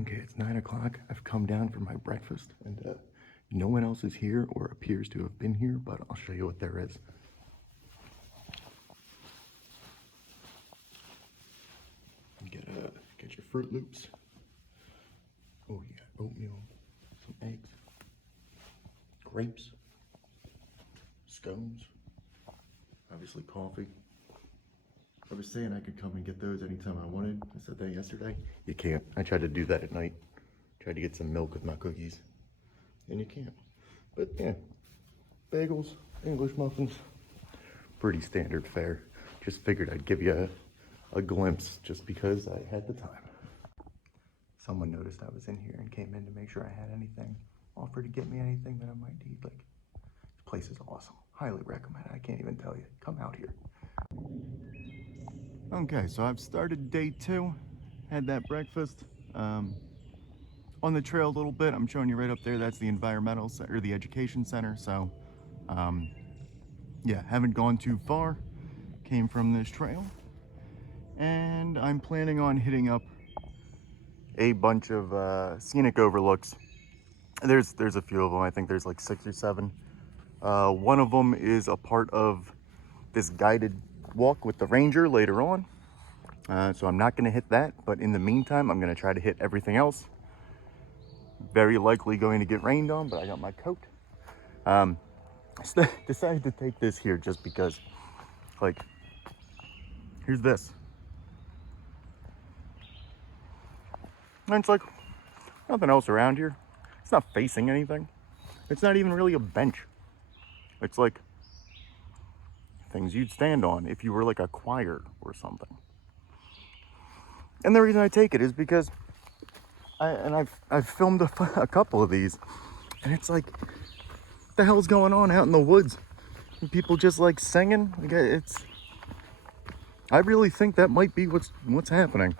Okay, it's 9 o'clock. I've come down for my breakfast, and no one else is here or appears to have been here, but I'll show you what there is. Get your Fruit Loops. Oh, you got oatmeal, some eggs, grapes, scones, obviously coffee. I was saying I could come and get those anytime I wanted. I said that yesterday. You can't. I tried to do that at night. Tried to get some milk with my cookies, and you can't. But yeah, bagels, English muffins, pretty standard fare. Just figured I'd give you a glimpse just because I had the time. Someone noticed I was in here and came in to make sure I had anything. Offered to get me anything that I might need. Like, this place is awesome. Highly recommend it. I can't even tell you. Come out here. Okay, so I've started day 2. Had that breakfast. On the trail a little bit. I'm showing you right up there. That's the environmental center, or the education center. So, yeah, haven't gone too far. Came from this trail. And I'm planning on hitting up a bunch of scenic overlooks. There's a few of them. I think there's like 6 or 7. One of them is a part of this guided walk with the ranger later on. So I'm not going to hit that, but in the meantime, I'm going to try to hit everything else. Very likely going to get rained on, but I got my coat. I decided to take this here just because, like, here's this. And it's like, nothing else around here. It's not facing anything. It's not even really a bench. It's like things you'd stand on if you were like a choir or something. And the reason I take it is because I've filmed a couple of these, and it's like, what the hell's going on out in the woods? And people just like singing. Like, I really think that might be what's happening.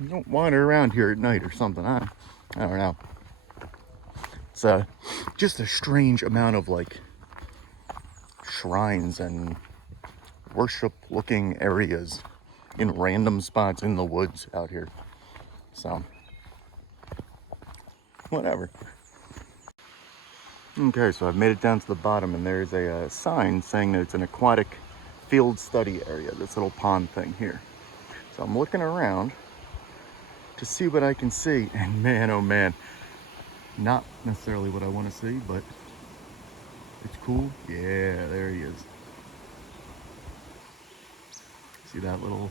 You don't wander around here at night or something. I don't know. It's just a strange amount of like shrines and worship looking areas in random spots in the woods out here. So, whatever. Okay, so I've made it down to the bottom, and there's a sign saying that it's an aquatic field study area, this little pond thing here. So I'm looking around to see what I can see, and man, oh man, not necessarily what I want to see, but it's cool. Yeah, there he is. See that little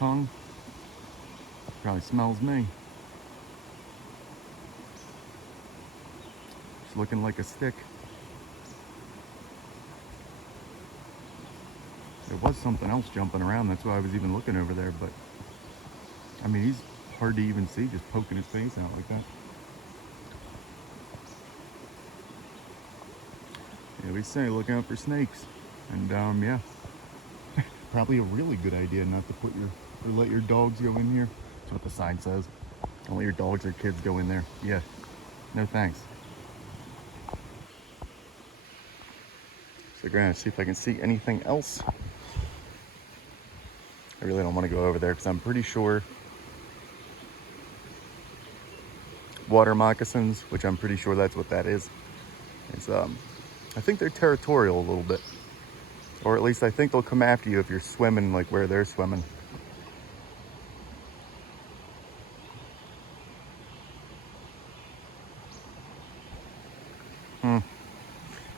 tongue? Probably smells me. It's looking like a stick. There was something else jumping around, that's why I was even looking over there, but I mean, he's hard to even see, just poking his face out like that. Yeah, we say look out for snakes. And yeah, probably a really good idea not to let your dogs go in here. That's what the sign says. Don't let your dogs or kids go in there. Yeah, no thanks. So gonna see if I can see anything else. I really don't want to go over there because I'm pretty sure water moccasins, which I'm pretty sure that's what that is. It's I think they're territorial a little bit. Or at least I think they'll come after you if you're swimming like where they're swimming.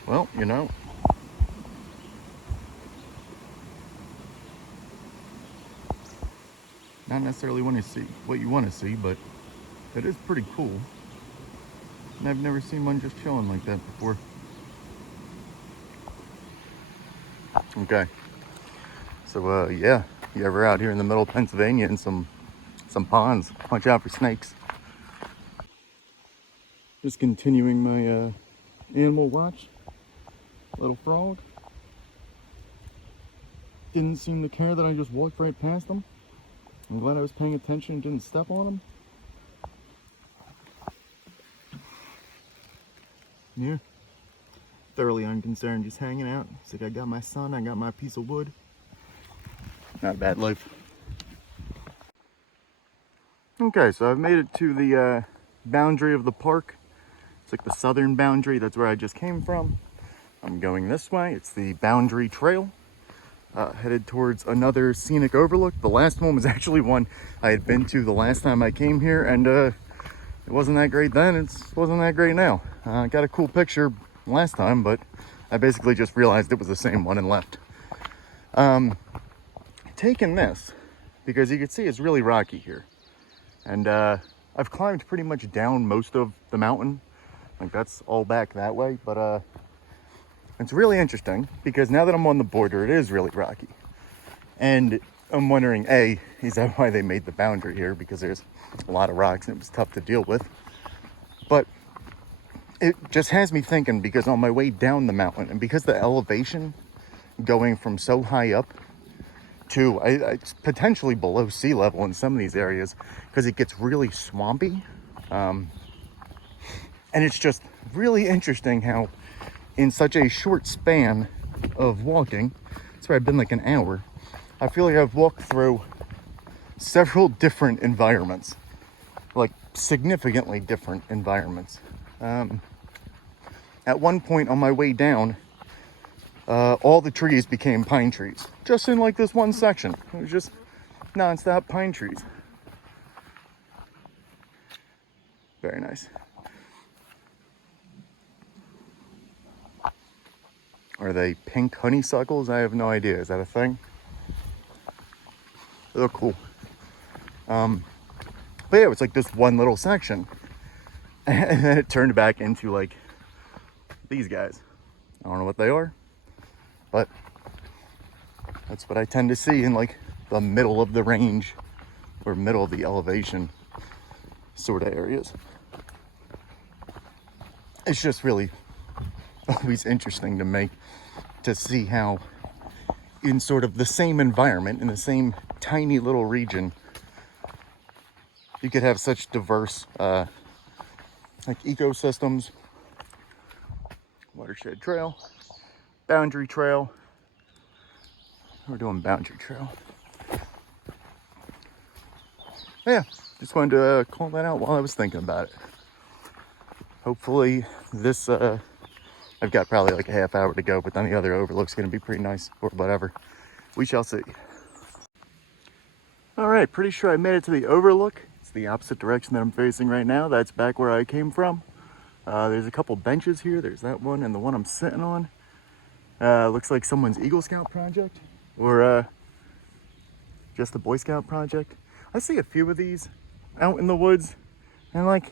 Well, you know, not necessarily want to see what you want to see, but it is pretty cool. And I've never seen one just chilling like that before. Okay. So yeah, you ever out here in the middle of Pennsylvania in some ponds, watch out for snakes. Just continuing my animal watch. Little frog didn't seem to care that I just walked right past him. I'm glad I was paying attention and didn't step on him. Yeah, thoroughly unconcerned, just hanging out. It's like I got my sun, I got my piece of wood. Not a bad life. Okay, so I've made it to the boundary of the park. It's like the southern boundary. That's where I just came from. I'm going this way. It's the boundary trail. Headed towards another scenic overlook. The last one was actually one I had been to the last time I came here, and it wasn't that great then. It wasn't that great now. I got a cool picture last time, but I basically just realized it was the same one and left. Taking this because you can see it's really rocky here, and I've climbed pretty much down most of the mountain. Like that's all back that way, but it's really interesting because now that I'm on the border, it is really rocky. And I'm wondering, A, is that why they made the boundary here? Because there's a lot of rocks and it was tough to deal with. But it just has me thinking, because on my way down the mountain, and because the elevation going from so high up to it's potentially below sea level in some of these areas, because it gets really swampy. And it's just really interesting how in such a short span of walking, that's where I've been like an hour, I feel like I've walked through several different environments, like significantly different environments. At one point on my way down, all the trees became pine trees, just in like this one section. It was just non-stop pine trees. Very nice. Are they pink honeysuckles? I have no idea. Is that a thing? They look cool. But yeah, it was like this one little section. And then it turned back into like these guys. I don't know what they are, but that's what I tend to see in like the middle of the range or middle of the elevation sort of areas. It's just really always interesting to me to see how in sort of the same environment, in the same tiny little region, you could have such diverse like ecosystems. Watershed trail, boundary trail. We're doing boundary trail. Yeah, just wanted to call that out while I was thinking about it. Hopefully this I've got probably like a half hour to go, but then the other overlook's gonna be pretty nice, or whatever. We shall see. All right, pretty sure I made it to the overlook. It's the opposite direction that I'm facing right now. That's back where I came from. There's a couple benches here. There's that one and the one I'm sitting on. Looks like someone's Eagle Scout project, or just the Boy Scout project. I see a few of these out in the woods, and like,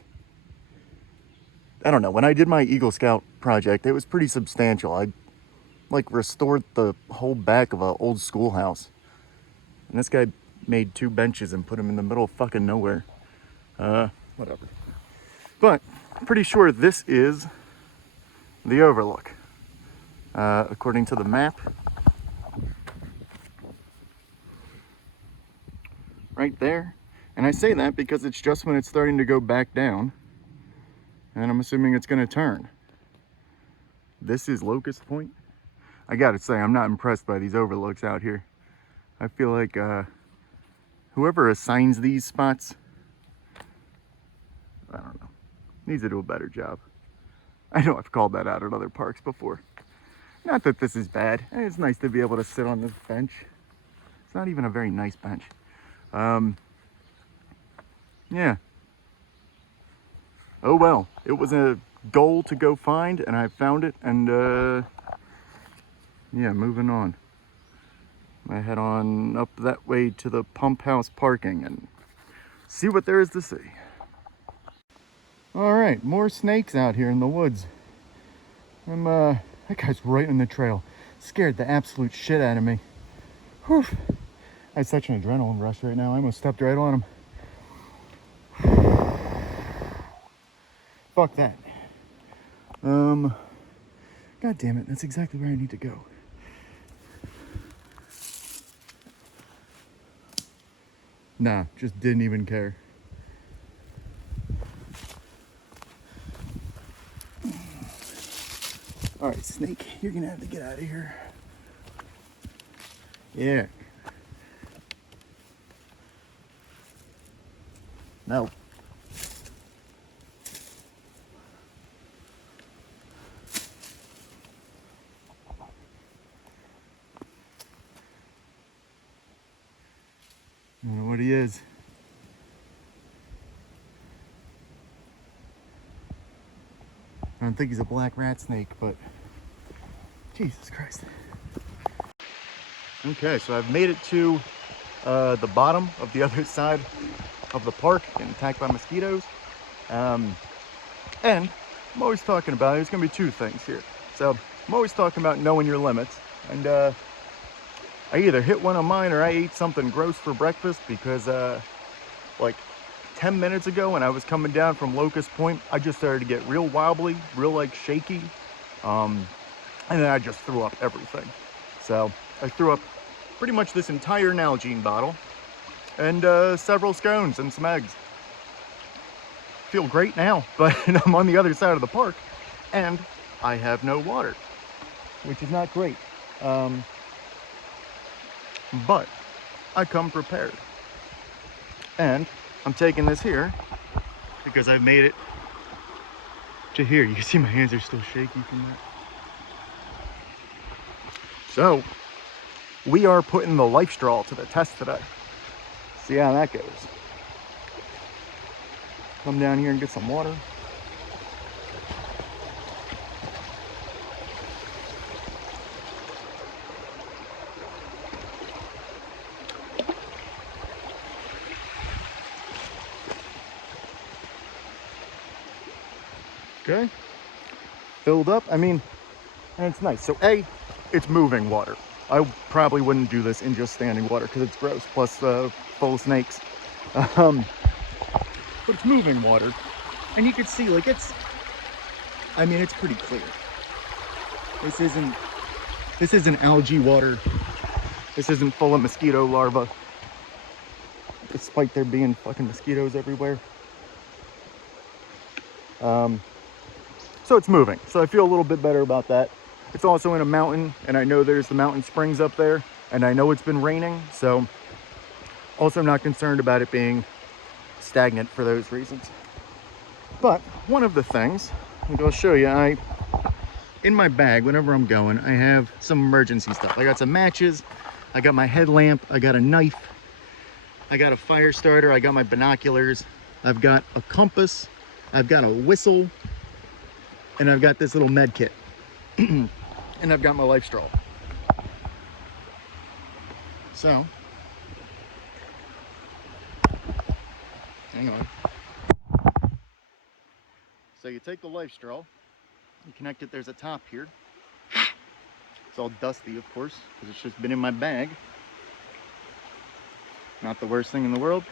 I don't know, when I did my Eagle Scout project, it was pretty substantial. I like restored the whole back of an old schoolhouse. And this guy made 2 benches and put them in the middle of fucking nowhere. Whatever. But I'm pretty sure this is the overlook. According to the map. Right there. And I say that because it's just when it's starting to go back down. And I'm assuming it's going to turn. This is Locust Point. I gotta say, I'm not impressed by these overlooks out here. I feel like whoever assigns these spots, I don't know, needs to do a better job. I know I've called that out at other parks before. Not that this is bad. It's nice to be able to sit on this bench. It's not even a very nice bench. Yeah. Oh well, it was a goal to go find, and I found it, and yeah, moving on. I head on up that way to the pump house parking and see what there is to see. All right, more snakes out here in the woods. That guy's right in the trail. Scared the absolute shit out of me. Whew. I have such an adrenaline rush right now. I almost stepped right on him. Fuck that. God damn it, that's exactly where I need to go. Nah, just didn't even care. All right, snake, you're gonna have to get out of here. Yeah. No. I don't know what he is. I don't think he's a black rat snake, but Jesus Christ. Okay, so I've made it to the bottom of the other side of the park, getting attacked by mosquitoes. And I'm always talking about, there's gonna be two things here. So I'm always talking about knowing your limits. And I either hit one of mine or I ate something gross for breakfast because like 10 minutes ago when I was coming down from Locust Point, I just started to get real wobbly, real like shaky. And then I just threw up everything. So I threw up pretty much this entire Nalgene bottle and several scones and some eggs. Feel great now, but I'm on the other side of the park and I have no water, which is not great. But I come prepared. And I'm taking this here because I've made it to here. You can see my hands are still shaky from that. So we are putting the life straw to the test today. See how that goes. Come down here and get some water. Okay, filled up. I mean, and it's nice. So A, it's moving water. I probably wouldn't do this in just standing water because it's gross, plus full of snakes. But it's moving water. And you can see, like, it's pretty clear. This isn't algae water. This isn't full of mosquito larvae, despite there being fucking mosquitoes everywhere. So it's moving. So I feel a little bit better about that. It's also in a mountain, and I know there's the mountain springs up there, and I know it's been raining, so also I'm not concerned about it being stagnant for those reasons. But one of the things, I'll show you, in my bag, whenever I'm going, I have some emergency stuff. I got some matches, I got my headlamp, I got a knife, I got a fire starter, I got my binoculars, I've got a compass, I've got a whistle, and I've got this little med kit. And I've got my life straw. So, hang on. So you take the life straw, you connect it, there's a top here. It's all dusty, of course, because it's just been in my bag. Not the worst thing in the world.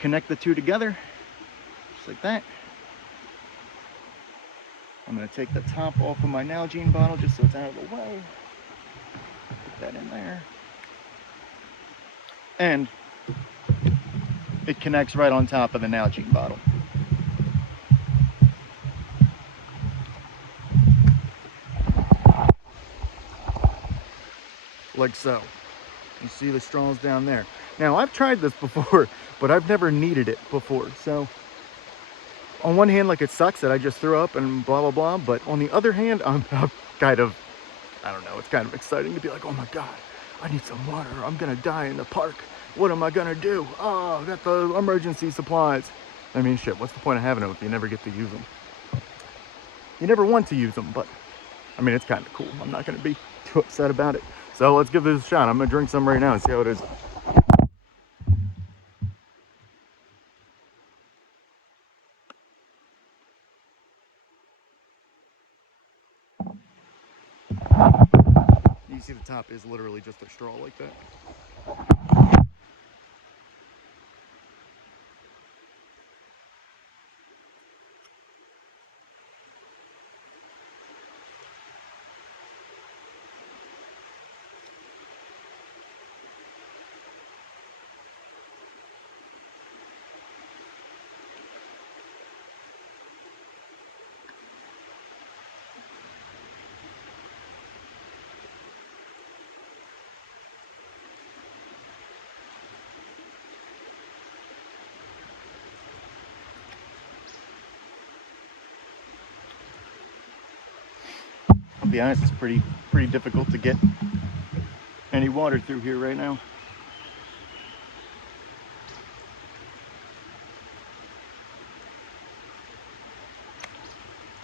Connect the two together, just like that. I'm going to take the top off of my Nalgene bottle just so it's out of the way. Put that in there. And it connects right on top of the Nalgene bottle. Like so. You see the straws down there. Now, I've tried this before, but I've never needed it before. So, on one hand, like, it sucks that I just threw up and blah, blah, blah. But on the other hand, I'm kind of, I don't know, it's kind of exciting to be like, oh my God, I need some water. I'm going to die in the park. What am I going to do? Oh, I got the emergency supplies. I mean, shit, what's the point of having them if you never get to use them? You never want to use them, but, I mean, it's kind of cool. I'm not going to be too upset about it. So let's give this a shot. I'm going to drink some right now and see how it is. You see the top is literally just a straw like that. I'll be honest, it's pretty difficult to get any water through here right now.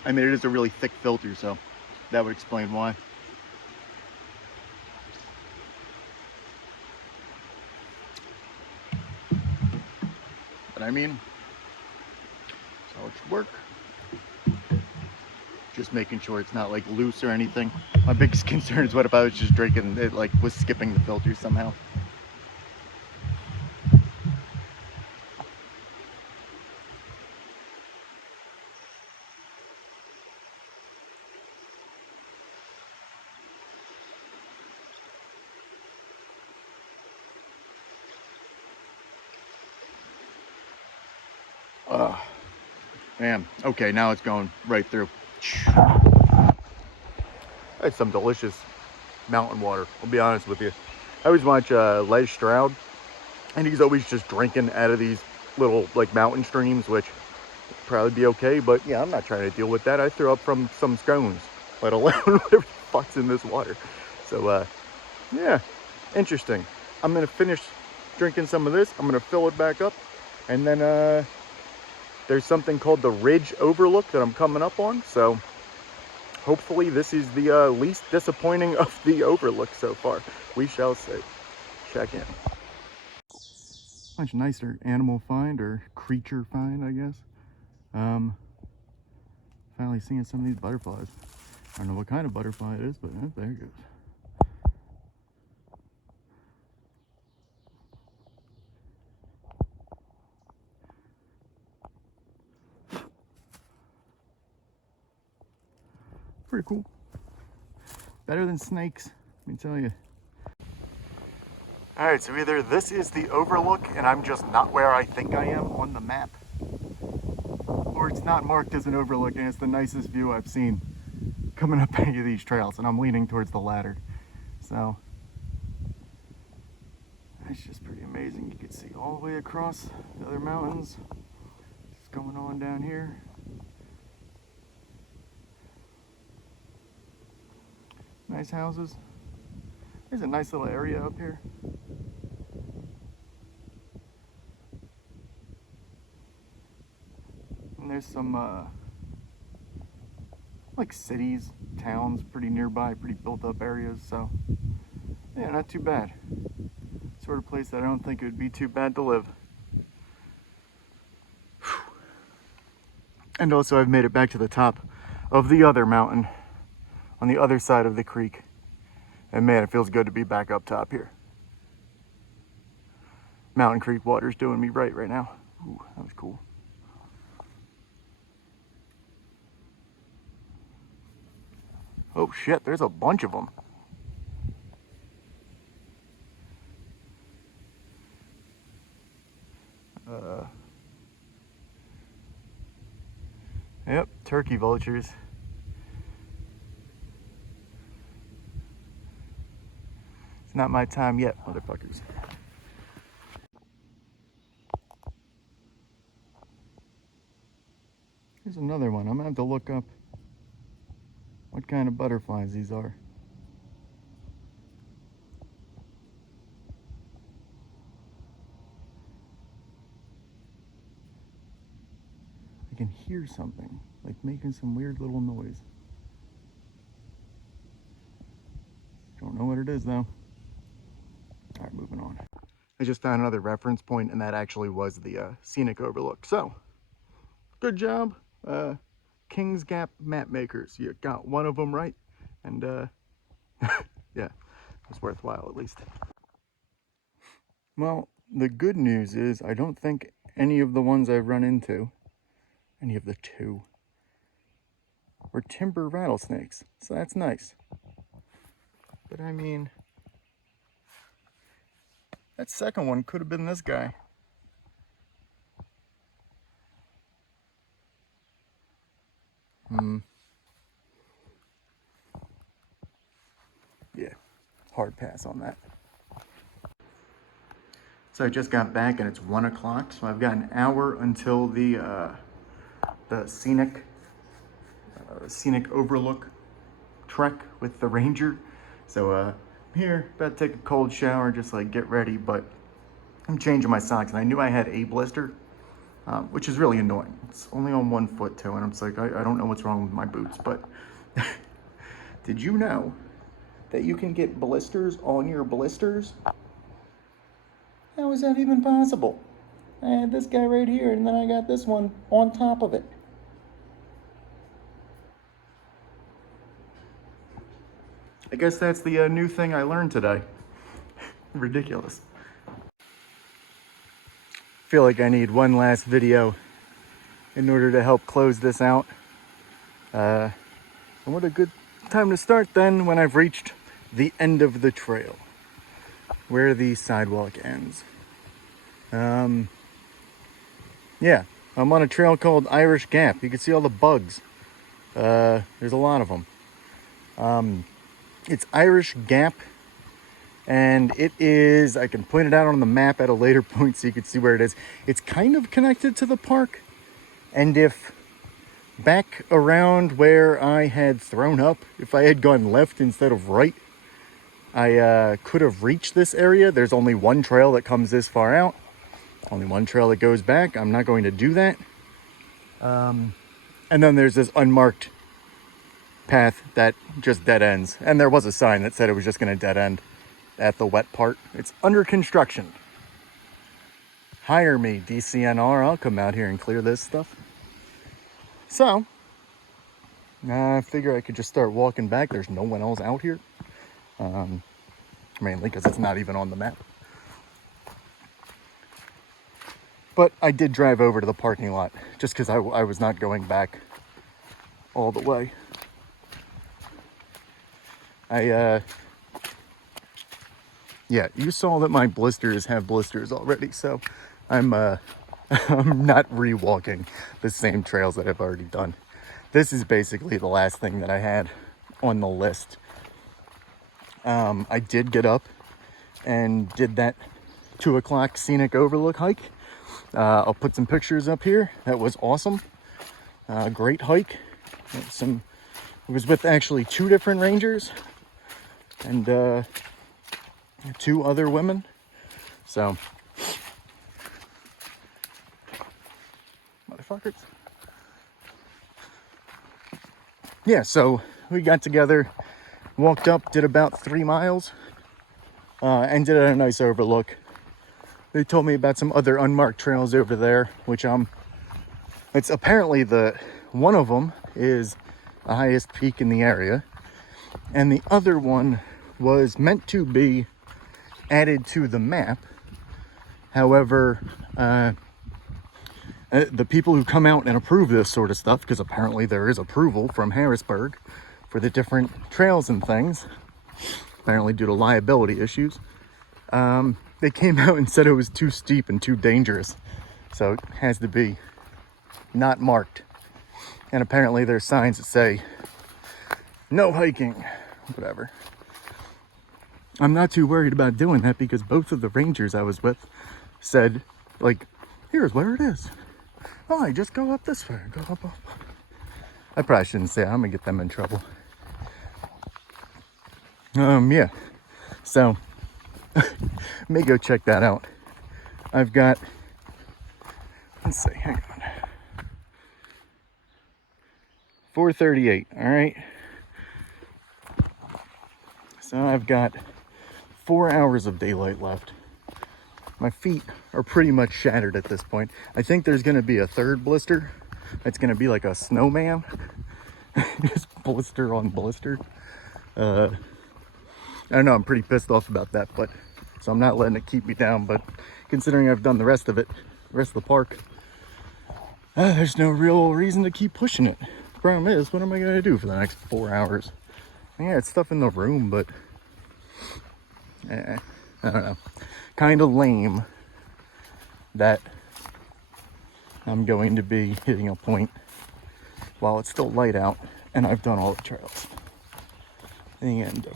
I mean, it is a really thick filter, so that would explain why. But I mean, so it should work. Just making sure it's not like loose or anything. My biggest concern is what if I was just drinking it, like was skipping the filter somehow. Man, okay, now it's going right through. That's some delicious mountain water, I'll be honest with you. I always watch Les Stroud, and he's always just drinking out of these little like mountain streams, which would probably be okay, but yeah, I'm not trying to deal with that. I threw up from some scones, let alone whatever the fuck's in this water. So yeah, interesting. I'm gonna finish drinking some of this, I'm gonna fill it back up, and then there's something called the Ridge Overlook that I'm coming up on, so hopefully this is the least disappointing of the overlook so far. We shall see. Check in. Much nicer animal find, or creature find, I guess. Finally seeing some of these butterflies. I don't know what kind of butterfly it is, but there it goes. Pretty cool. Better than snakes, let me tell you. All right, so either this is the overlook and I'm just not where I think I am on the map, or it's not marked as an overlook and it's the nicest view I've seen coming up any of these trails, and I'm leaning towards the latter. So that's just pretty amazing. You can see all the way across the other mountains. What's going on down here. Nice houses. There's a nice little area up here. And there's some like cities, towns pretty nearby, pretty built up areas, so yeah, not too bad. Sort of place that I don't think it would be too bad to live. And also I've made it back to the top of the other mountain on the other side of the creek. And man, it feels good to be back up top here. Mountain Creek water's doing me right now. Ooh, that was cool. Oh shit, there's a bunch of them. Yep, turkey vultures. It's not my time yet, motherfuckers. Here's another one. I'm gonna have to look up what kind of butterflies these are. I can hear something, like making some weird little noise. Don't know what it is though. All right, moving on. I just found another reference point, and that actually was the scenic overlook. So, good job, Kings Gap map makers. You got one of them right, and yeah, it was worthwhile at least. Well, the good news is I don't think any of the ones I've run into, any of the two, were timber rattlesnakes, so that's nice. But I mean, that second one could have been this guy. Yeah, hard pass on that. So I just got back and it's 1 o'clock, so I've got an hour until the scenic overlook trek with the Ranger. So I'm here, about to take a cold shower, just like get ready, but I'm changing my socks, and I knew I had a blister, which is really annoying. It's only on one foot too, and I'm just like, I don't know what's wrong with my boots, but did you know that you can get blisters on your blisters? How is that even possible? I had this guy right here, and then I got this one on top of it. I guess that's the new thing I learned today. Ridiculous. Feel like I need one last video in order to help close this out. And what a good time to start then, when I've reached the end of the trail, where the sidewalk ends. Yeah, I'm on a trail called Irish Gap. You can see all the bugs. There's a lot of them. It's Irish Gap, and it is, I can point it out on the map at a later point so you can see where it is. It's kind of connected to the park, and if back around where I had thrown up, if I had gone left instead of right, I could have reached this area. There's only one trail that comes this far out, only one trail that goes back. I'm not going to do that. And then there's this unmarked path that just dead ends, and there was a sign that said it was just going to dead end at the wet part. It's under construction. Hire me, DCNR. I'll come out here and clear this stuff. So I figure I could just start walking back. There's no one else out here, mainly because it's not even on the map. But I did drive over to the parking lot just because I was not going back all the way. Yeah, you saw that my blisters have blisters already, so I'm not re-walking the same trails that I've already done. This is basically the last thing that I had on the list. I did get up and did that 2 o'clock scenic overlook hike. I'll put some pictures up here. That was awesome. Great hike. It was with actually 2 different rangers and 2 other women. So, motherfuckers. Yeah, so we got together, walked up, did about 3 miles, ended at a nice overlook. They told me about some other unmarked trails over there, which it's apparently one of them is the highest peak in the area, and the other one was meant to be added to the map. However, the people who come out and approve this sort of stuff, because apparently there is approval from Harrisburg for the different trails and things, apparently due to liability issues, they came out and said it was too steep and too dangerous, so it has to be not marked. And apparently there's signs that say no hiking, whatever. I'm not too worried about doing that because both of the rangers I was with said, like, here's where it is. Oh, I just go up this way, go up. I probably shouldn't say it. I'm gonna get them in trouble. Yeah, so may go check that out. I've got, let's see, hang on, 4:38. All right, so I've got 4 hours of daylight left. My feet are pretty much shattered at this point. I think there's gonna be a third blister. It's gonna be like a snowman. Just blister on blister. I don't know, I'm pretty pissed off about that, but so I'm not letting it keep me down. But considering I've done the rest of it, the rest of the park, there's no real reason to keep pushing it. The problem is, what am I gonna do for the next 4 hours? Yeah, it's stuff in the room, but I don't know. Kind of lame that I'm going to be hitting a point while it's still light out and I've done all the trails. And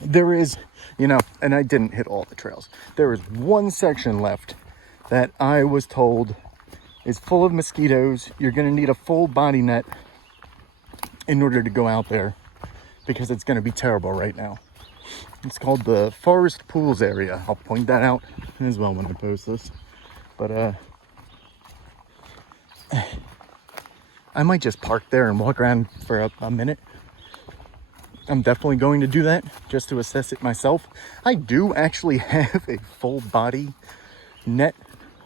there is, and I didn't hit all the trails. There is one section left that I was told is full of mosquitoes. You're going to need a full body net in order to go out there. because it's going to be terrible right now. It's called the Forest Pools area. I'll point that out as well when I post this. But I might just park there and walk around for a minute. I'm definitely going to do that just to assess it myself. I do actually have a full body net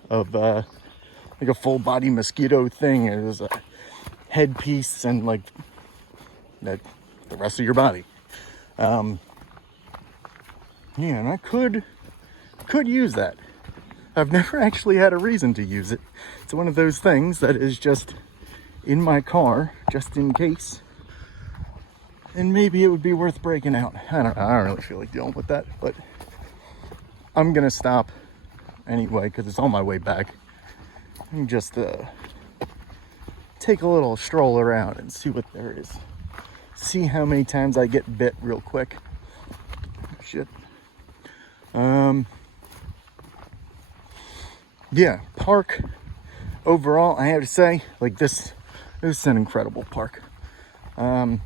of like a full body mosquito thing. There's a headpiece and like the rest of your body. Yeah, and I could use that. I've never actually had a reason to use it. It's one of those things that is just in my car, just in case. And maybe it would be worth breaking out. I don't know. I don't really feel like dealing with that, but I'm gonna stop anyway because it's on my way back. And just take a little stroll around and see what there is. See how many times I get bit real quick. Shit. Yeah, park overall, I have to say, like this is an incredible park. I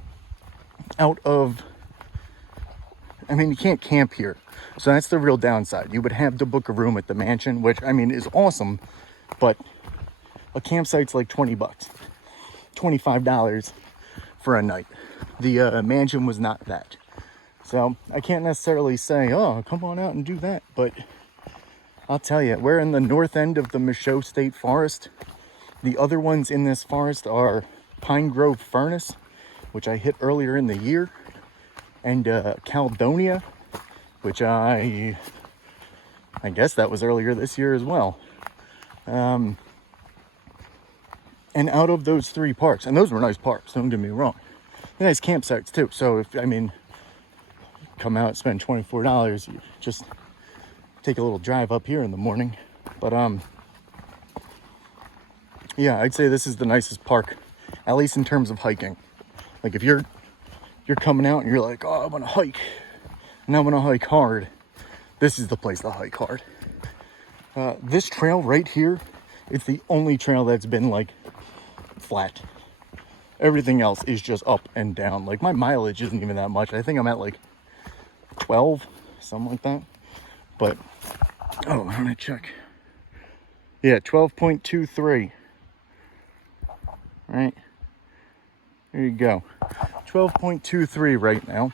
mean, you can't camp here, so that's the real downside. You would have to book a room at the mansion, which I mean is awesome, but a campsite's like $20, $25 for a night. The mansion was not that, so I can't necessarily say, oh, come on out and do that, but I'll tell you, we're in the north end of the Michaud State Forest. The other ones in this forest are Pine Grove Furnace, which I hit earlier in the year, and Caledonia, which I guess that was earlier this year as well. And out of those three parks, and those were nice parks, don't get me wrong, they're nice campsites too. So if, I mean, come out, spend $24, you just take a little drive up here in the morning. But yeah, I'd say this is the nicest park, at least in terms of hiking. Like if you're coming out and you're like, oh, I want to hike and I want to hike hard, this is the place to hike hard. This trail right here, it's the only trail that's been like flat. Everything else is just up and down. Like my mileage isn't even that much. I think I'm at like 12, something like that. But oh, I'm gonna check. Yeah, 12.23. Right. There you go. 12.23 right now.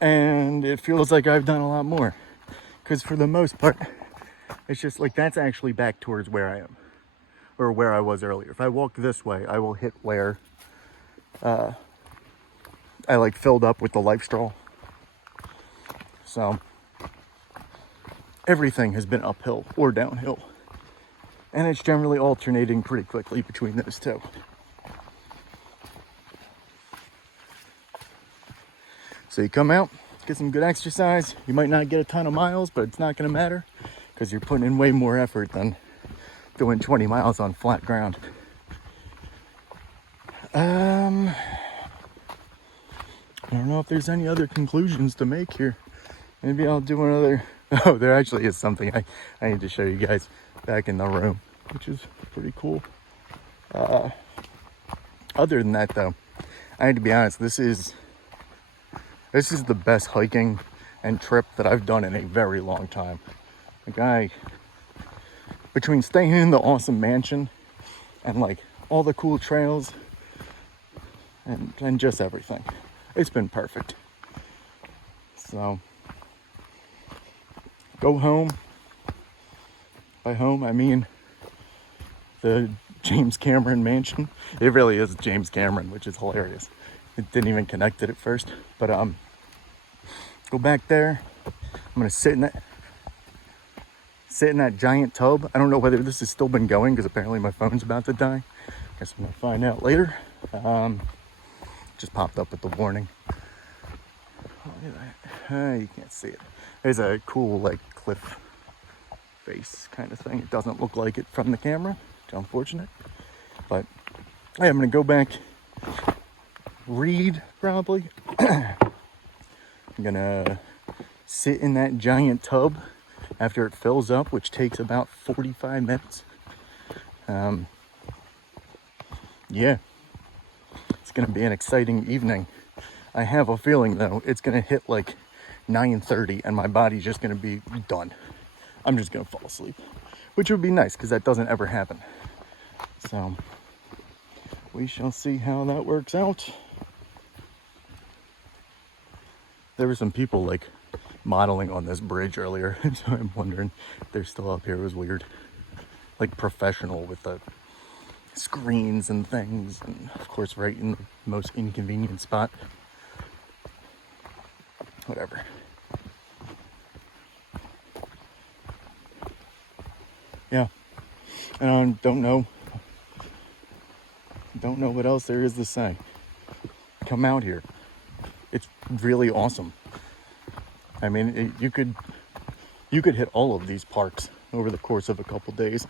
And it feels like I've done a lot more. Because for the most part, it's just like that's actually back towards where I am. Or where I was earlier. If I walk this way, I will hit where I like filled up with the life straw. So everything has been uphill or downhill. And it's generally alternating pretty quickly between those two. So you come out, get some good exercise. You might not get a ton of miles, but it's not going to matter because you're putting in way more effort than doing 20 miles on flat ground. I don't know if there's any other conclusions to make here. Maybe I'll do another. Oh, there actually is something I need to show you guys back in the room, which is pretty cool. Other than that, though, I need to be honest. This is the best hiking and trip that I've done in a very long time. Like between staying in the awesome mansion and like all the cool trails and just everything, it's been perfect. So go home. By home, I mean the James Cameron mansion. It really is James Cameron, which is hilarious. It didn't even connect it at first, but go back there. I'm gonna sit in that giant tub. I don't know whether this has still been going because apparently my phone's about to die. Guess I'm gonna find out later. Just popped up with the warning. Look at that. You can't see it. There's a cool like cliff face kind of thing. It doesn't look like it from the camera, which is unfortunate. But hey, I'm gonna go back, read probably. I'm gonna sit in that giant tub after it fills up, which takes about 45 minutes. Yeah. It's gonna be an exciting evening. I have a feeling though, it's gonna hit like 9:30 and my body's just gonna be done. I'm just gonna fall asleep, which would be nice because that doesn't ever happen. So we shall see how that works out. There were some people like modeling on this bridge earlier, so I'm wondering if they're still up here. It was weird. Like professional with the screens and things, and of course right in the most inconvenient spot. Whatever. Yeah. And I don't know what else there is to say. Come out here. It's really awesome. I mean, you could hit all of these parks over the course of a couple days.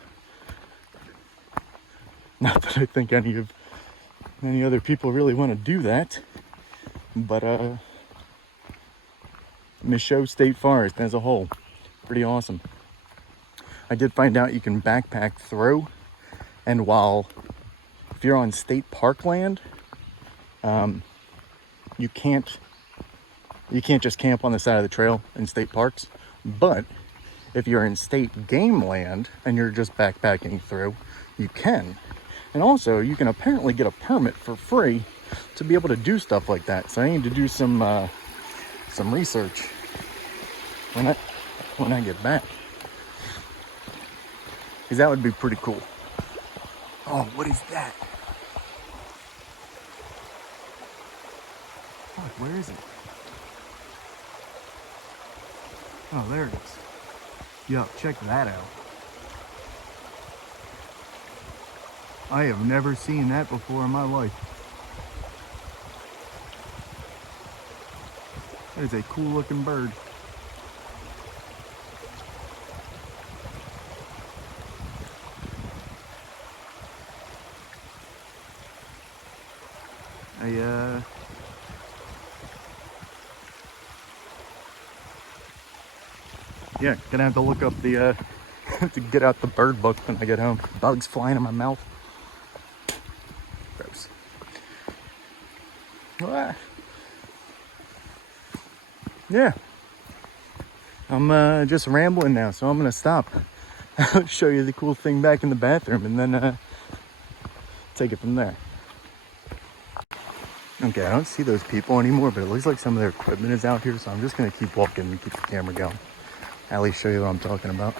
Not that I think any other people really want to do that, but Michaud State Forest as a whole, pretty awesome. I did find out you can backpack through, and if you're on state park land, you can't just camp on the side of the trail in state parks. But if you're in state game land and you're just backpacking through, you can. And also, you can apparently get a permit for free to be able to do stuff like that. So I need to do some research when I get back, because that would be pretty cool. Oh, what is that? Oh, where is it? Oh, there it is. Yo, check that out. I have never seen that before in my life. That is a cool looking bird. Yeah, gonna have to look up the to get out the bird book when I get home. Bugs flying in my mouth. Gross. Ah. Yeah. I'm just rambling now, so I'm gonna stop. I'll show you the cool thing back in the bathroom and then take it from there. Okay, I don't see those people anymore, but it looks like some of their equipment is out here, so I'm just gonna keep walking and keep the camera going. At least show you what I'm talking about.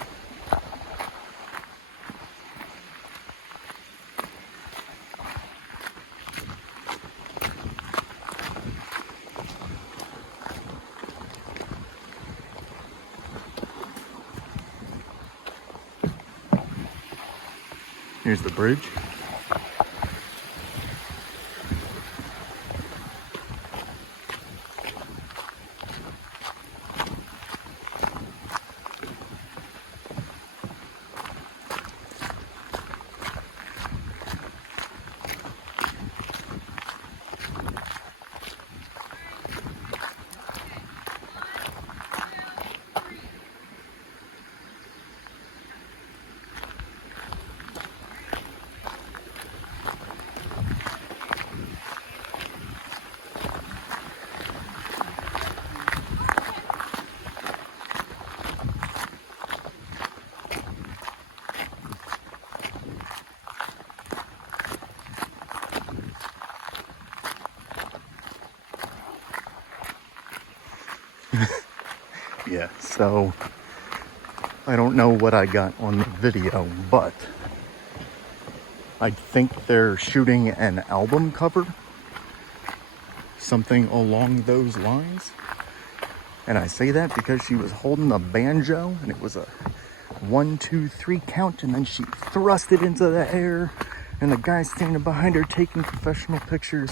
Here's the bridge. Yeah, so I don't know what I got on the video, but I think they're shooting an album cover, something along those lines. And I say that because she was holding a banjo and it was a 1, 2, 3 count, and then she thrust it into the air, and the guy standing behind her taking professional pictures.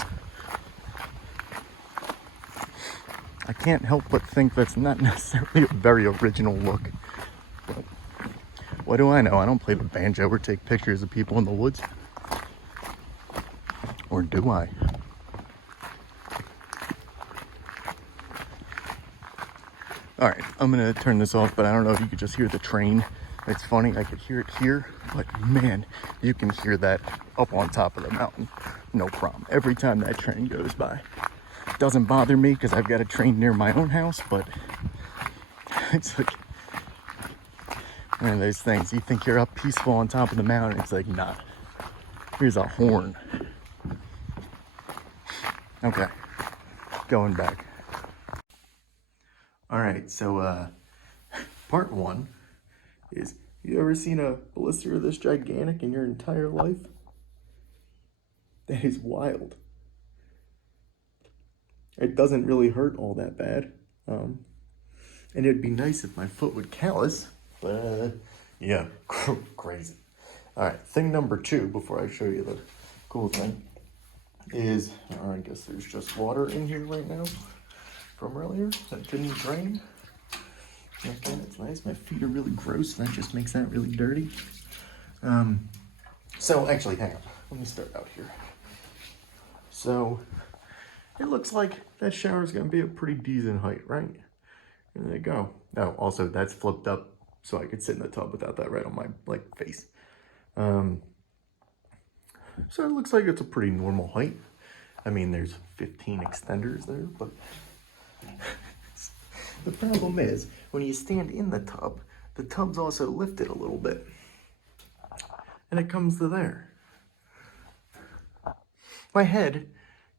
I can't help but think that's not necessarily a very original look. But what do I know? I don't play the banjo or take pictures of people in the woods. Or do I? Alright, I'm gonna turn this off, but I don't know if you could just hear the train It's funny, I could hear it here, but man, you can hear that up on top of the mountain. No problem. Every time that train goes by. Doesn't bother me because I've got a train near my own house, but it's like one of those things. You think you're up peaceful on top of the mountain, it's like, nah. Here's a horn. Okay, going back. All right, so part one is, you ever seen a blister this gigantic in your entire life? That is wild. It doesn't really hurt all that bad. And it'd be nice if my foot would callus, but yeah, crazy. All right, thing number two, before I show you the cool thing, is, I guess there's just water in here right now from earlier that didn't drain. Okay, that's nice. My feet are really gross, and that just makes that really dirty. So actually, hang on. Let me start out here. So it looks like that shower's gonna be a pretty decent height, right? And there you go. Oh, also that's flipped up so I could sit in the tub without that right on my face. So it looks like it's a pretty normal height. I mean, there's 15 extenders there, but the problem is when you stand in the tub's also lifted a little bit, and it comes to there. My head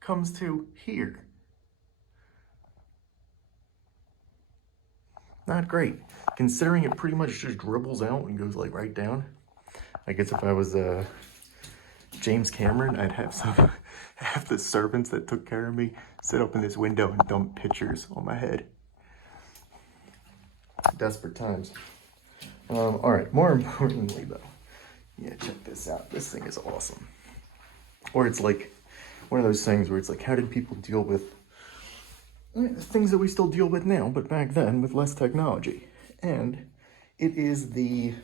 comes to here. Not great, considering it pretty much just dribbles out and goes like right down. I guess if I was James Cameron, I'd have the servants that took care of me sit up in this window and dump pictures on my head. Desperate times. All right, more importantly though, yeah, check this out. This thing is awesome. Or it's like one of those things where it's like, how did people deal with things that we still deal with now, but back then with less technology? And it is the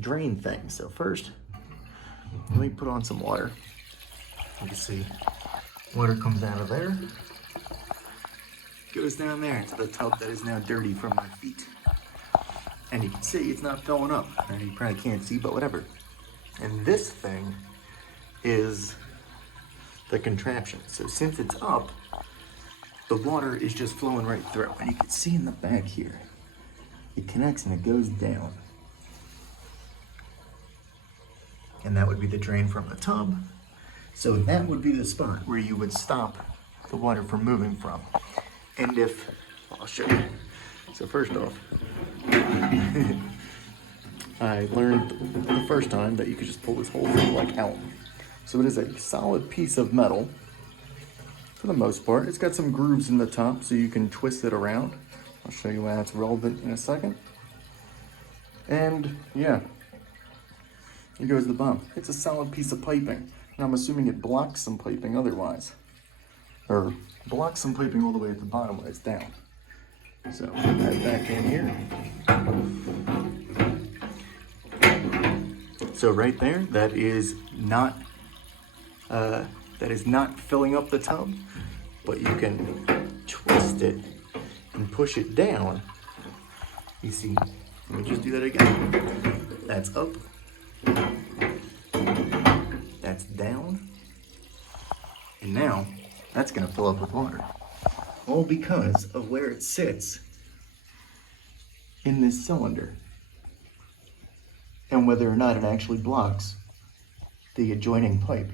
drain thing. So first, let me put on some water. You can see water comes out of there, goes down there into the tub that is now dirty from my feet. And you can see it's not filling up. You probably can't see, but whatever. And this thing is the contraption. So since it's up, the water is just flowing right through. And you can see in the back here, it connects and it goes down. And that would be the drain from the tub. So that would be the spot where you would stop the water from moving from. And if, I'll show you. So first off, I learned the first time that you could just pull this whole thing like out. So it is a solid piece of metal for the most part. It's got some grooves in the top so you can twist it around. I'll show you why that's relevant in a second. And yeah, here goes the bump. It's a solid piece of piping. And I'm assuming it blocks some piping otherwise. Or blocks some piping all the way at the bottom when it's down. So put that back in here. So right there, that is not filling up the tub, but you can twist it and push it down. You see, let me just do that again. That's up, that's down, and now that's gonna fill up with water. All because of where it sits in this cylinder and whether or not it actually blocks the adjoining pipe.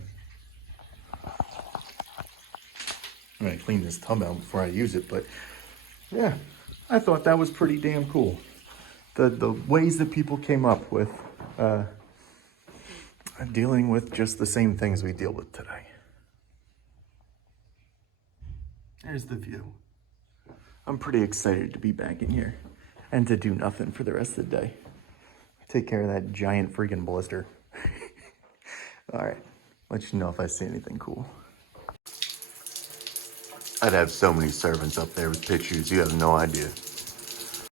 I'm gonna clean this tub out before I use it, but yeah, I thought that was pretty damn cool. The ways that people came up with dealing with just the same things we deal with today. There's the view. I'm pretty excited to be back in here and to do nothing for the rest of the day. Take care of that giant freaking blister. All right, let you know if I see anything cool. I'd have so many servants up there with pictures, you have no idea.